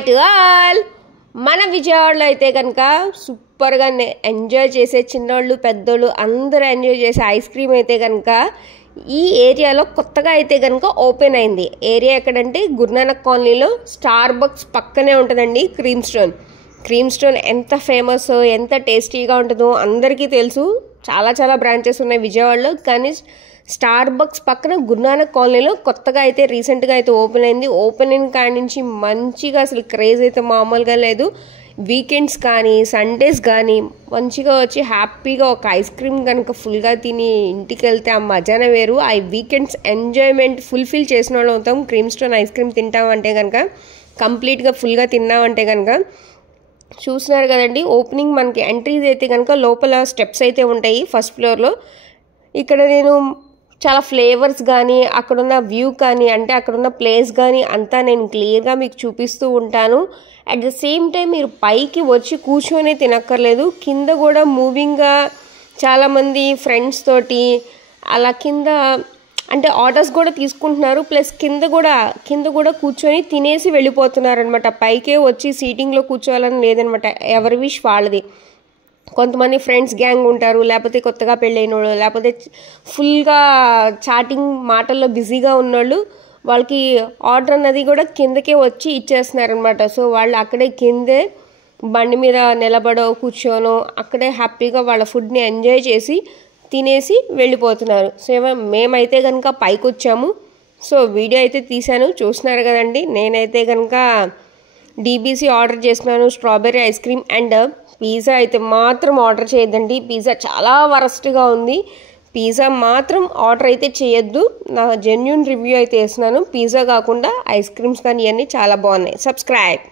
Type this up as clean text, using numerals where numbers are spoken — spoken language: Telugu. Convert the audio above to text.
Hi to all. మన విజయవాడలో అయితే కనుక సూపర్గా ఎంజాయ్ చేసే చిన్నోళ్ళు పెద్దోళ్ళు అందరూ ఎంజాయ్ చేసే ఐస్ క్రీమ్ అయితే కనుక ఈ ఏరియాలో కొత్తగా అయితే కనుక ఓపెన్ అయింది. ఏరియా ఎక్కడంటే గురునానక్ కాలనీలో స్టార్ బక్స్ పక్కనే ఉంటుందండి. క్రీమ్ స్టోన్ ఎంత ఫేమస్, ఎంత టేస్టీగా ఉంటుందో అందరికీ తెలుసు. చాలా బ్రాంచెస్ ఉన్నాయి విజయవాడలో, కానీ స్టార్ బక్స్ పక్కన గురునానక్ కాలనీలో కొత్తగా అయితే రీసెంట్గా అయితే ఓపెన్ అయింది. ఓపెనింగ్ కాడి నుంచి మంచిగా అసలు క్రేజ్ అయితే మామూలుగా లేదు. వీకెండ్స్ కానీ సండేస్ కానీ మంచిగా వచ్చి హ్యాపీగా ఒక ఐస్ క్రీమ్ కనుక ఫుల్గా తిని ఇంటికి వెళ్తే ఆ మజానే వేరు. ఆ వీకెండ్స్ ఎంజాయ్మెంట్ ఫుల్ఫిల్ చేసిన వాళ్ళు అవుతాం. క్రీమ్ స్టోన్ ఐస్ క్రీమ్ తింటామంటే కనుక కంప్లీట్గా ఫుల్గా తిన్నామంటే కనుక. చూస్తున్నారు కదండి, ఓపెనింగ్ మనకి ఎంట్రీస్ అయితే కనుక లోపల స్టెప్స్ అయితే ఉంటాయి ఫస్ట్ ఫ్లోర్లో. ఇక్కడ నేను చాలా ఫ్లేవర్స్ కానీ అక్కడున్న వ్యూ కానీ అంటే అక్కడున్న ప్లేస్ కానీ అంతా నేను క్లియర్గా మీకు చూపిస్తూ ఉంటాను. అట్ ద సేమ్ టైం మీరు పైకి వచ్చి కూర్చొని తినక్కర్లేదు, కింద కూడా మూవింగ్గా చాలామంది ఫ్రెండ్స్ తోటి అలా కింద అంటే ఆర్డర్స్ కూడా తీసుకుంటున్నారు. ప్లస్ కింద కూడా కూర్చొని తినేసి వెళ్ళిపోతున్నారు అనమాట. పైకే వచ్చి సీటింగ్లో కూర్చోవాలని లేదనమాట, ఎవరి విష్ వాళ్ళది. కొంతమంది ఫ్రెండ్స్ గ్యాంగ్ ఉంటారు, లేకపోతే కొత్తగా పెళ్ళైన వాళ్ళు, లేకపోతే ఫుల్గా చాటింగ్ మాటల్లో బిజీగా ఉన్నోళ్ళు, వాళ్ళకి ఆర్డర్ అన్నది కూడా కిందకే వచ్చి ఇచ్చేస్తున్నారనమాట. సో వాళ్ళు అక్కడే కిందే బండి మీద నిలబడో కూర్చోనో అక్కడే హ్యాపీగా వాళ్ళ ఫుడ్ని ఎంజాయ్ చేసి తినేసి వెళ్ళిపోతున్నారు. సో మేమైతే కనుక పైకి వచ్చాము. సో వీడియో అయితే తీశాను, చూస్తున్నారు కదండి. నేనైతే కనుక డీబీసీ ఆర్డర్ చేస్తున్నాను, strawberry ice cream. And pizza అయితే మాత్రం ఆర్డర్ చేయొద్దండి, పిజ్జా చాలా వరస్ట్గా ఉంది. పిజ్జా మాత్రం ఆర్డర్ అయితే చేయొద్దు. నా జెన్యూన్ రివ్యూ అయితే వేస్తున్నాను. పిజ్జా కాకుండా ఐస్ క్రీమ్స్ కానీ ఇవన్నీ చాలా బాగున్నాయి. సబ్స్క్రైబ్.